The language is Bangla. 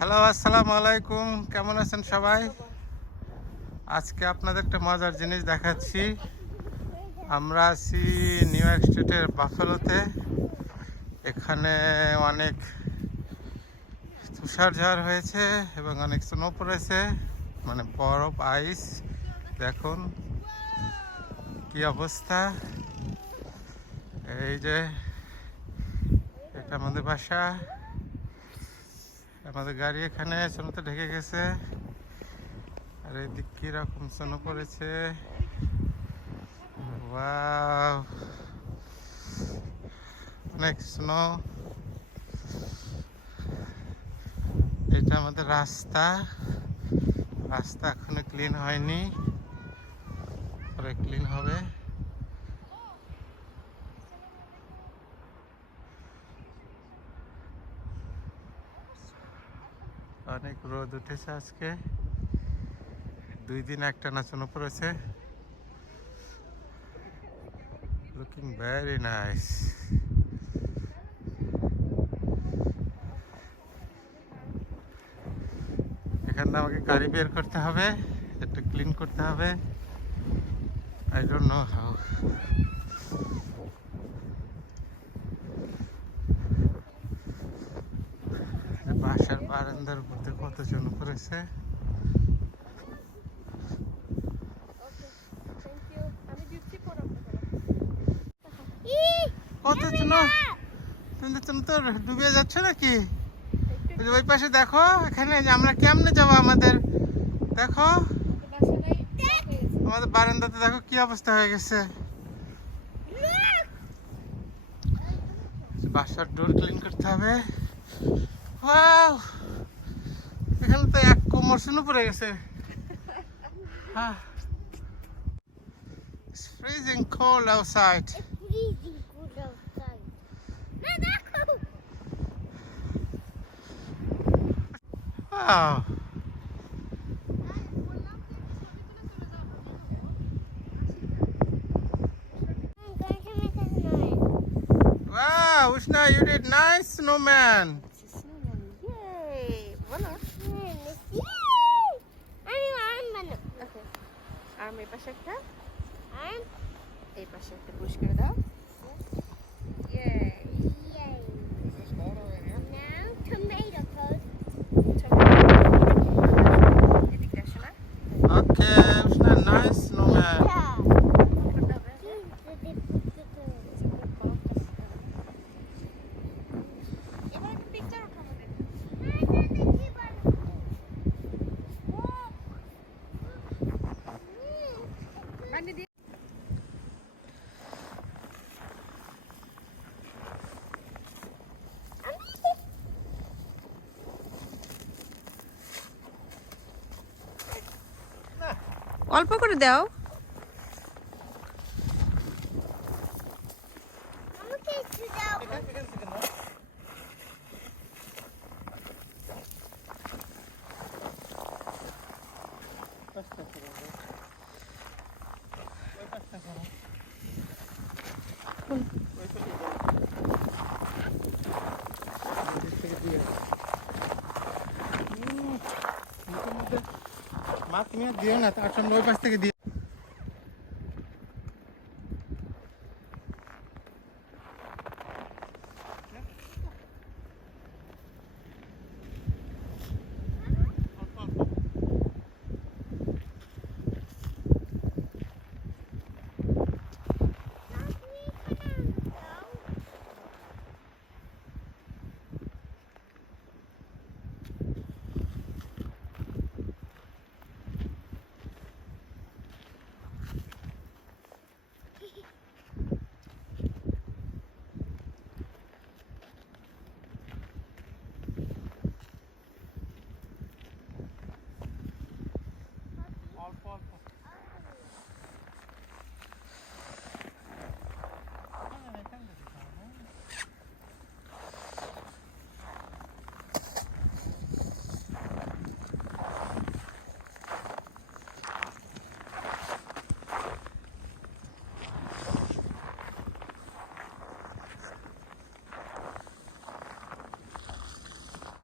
হ্যালো, আসসালামু আলাইকুম। কেমন আছেন সবাই? আজকে আপনাদের একটা মজার জিনিস দেখাচ্ছি। আমরা আছি নিউ ইয়র্ক স্টেটের বাফেলোতে। এখানে অনেক তুষারঝড় হয়েছে এবং অনেক স্নো পড়েছে, মানে বরফ, আইস। দেখুন কি অবস্থা। এই যে এটা আমাদের বাসা, আমাদের গাড়ি এখানে স্নোতে ঢেকে গেছে। আর এদিক কিরকম স্নো পড়েছে, ওয়াও, অনেক স্নো। এটা আমাদের রাস্তা এখনো ক্লিন হয়নি, পরে ক্লিন হবে। অনেক রোদ উঠেছে আজকে, 2 দিন একটানা স্নো পড়েছে। Looking very nice. এখানে আমাকে গাড়ি বের করতে হবে, একটু ক্লিন করতে হবে। I don't know how. বাসার বারান্দার উপর দিয়ে কত জন করেছে। কত জন, তুমি তো ডুবে যাচ্ছ নাকি? ওই পাশে দেখো, এখানে আমরা কেমনে যাবো? আমাদের দেখো, আমাদের বারান্দাতে দেখো কি অবস্থা হয়ে গেছে। বাসার ডোর ক্লিন করতে হবে। ওয়াও, এখানে তো এক কোমর স্নো পড়ে গেছে। It's freezing cold outside. Wow. Wow, Ushna, you did nice, snowman. এই পাশে একটা এই পাশে একটা পুরস্কার দাও। এদিকে আসো না। Okay, Ushna, nice snowman. এবার একটা পিকচার ওঠো আমাদের। বান্ডি দিয়ে অল্প করে দাও। মা, তুমি আর দিও না, তার সঙ্গে ওই পাশ থেকে দিও।